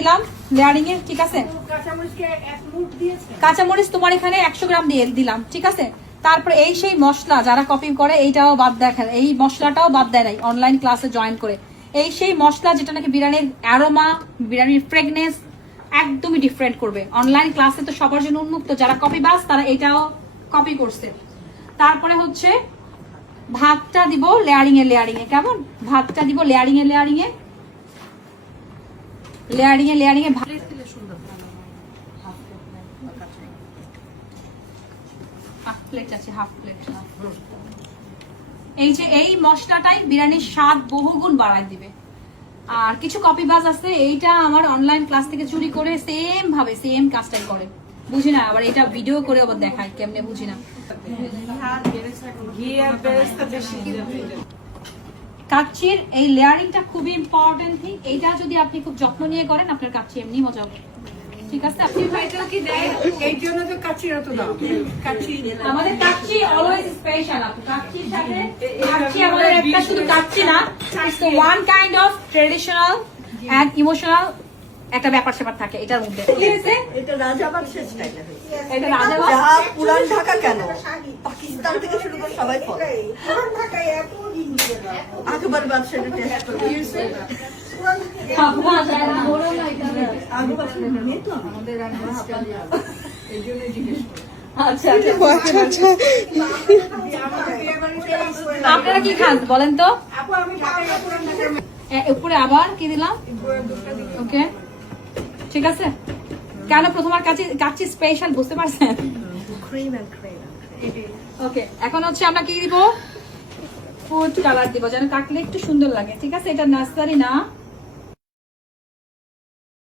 দিলাম লেয়ারিং এ, ঠিক আছে। কাঁচামরিচ তোমার এখানে 100 গ্রাম দিয়ে দিলাম, ঠিক আছে। তারপর এই সেই মশলা যারা কপি করে এইটাও বাদ দেখেন, এই মশলাটাও বাদ দেয় নাই অনলাইন ক্লাসে জয়েন করে। এই সেই মশলা যেটা নাকি বিরিয়ানির অ্যারোমা, বিরিয়ানির ফ্রেগনেন্স একদমই ডিফারেন্ট করবে। অনলাইন ক্লাসে তো সবার জন্য উন্মুক্ত, যারা কপি বাস তারা এটাও কপি করছে। তারপরে হচ্ছে ভাতটা দিব লেয়ারিং এ, লেয়ারিং এ কেমন, ভাতটা দিব লেয়ারিং এ, লেয়ারিং এ, লেয়ারিং এ, লেয়ারিং এ। হাফ প্লেট আছে, হাফ প্লেট। এই যে এই মশলাটাই বিরিয়ানির স্বাদ বহুগুণ বাড়ায় দিবে। আর কিছু কপিবাজ আছে, এইটা আমার অনলাইন ক্লাস থেকে চুরি করে সেম ভাবে সেম কাজটাই করে, বুঝি না। আবার এটা ভিডিও করে আবার দেখায় কেমনে, বুঝি না। কাচ্চির এই লেয়ারিংটা খুবই ইম্পর্টেন্ট থিং। এইটা যদি আপনি খুব যত্ন নিয়ে করেন আপনার কাচ্চি এমনি মজা হবে, ঠিক আছে। আপনি ভাইটাও কি দেয় এই জন্য তো কাচ্চির এত দাম। কাচ্চি আমাদের কাচ্চি অলওয়েজ স্পেশাল। আপু কাচ্চির সাথে কাচ্চি আমাদের একটা শুধু কাচ্চি না, it's one kind of traditional and emotional একটা ব্যাপার স্যাপার থাকে এটার মধ্যে। এটা রাজাবাংশের স্টাইলে, এটা রাজাবাংশ। যা পুরান ঢাকা কেন পাকিস্তান থেকে শুরু করে সবাই ফলো। পুরান ঢাকায় এত দিন আকবর বাদশাহ টেস্ট করে আপনারা কি খান বলেন তো? উপরে আবার কি দিলাম, ওকে ঠিক আছে। কেন প্রথমার কাচ্চি স্পেশাল বুঝতে পারছেন? ওকে, এখন হচ্ছে আমরা কি দিব, ফুড কালার দিব যেন কাটলে একটু সুন্দর লাগে, ঠিক আছে। এটা নার্সারি না,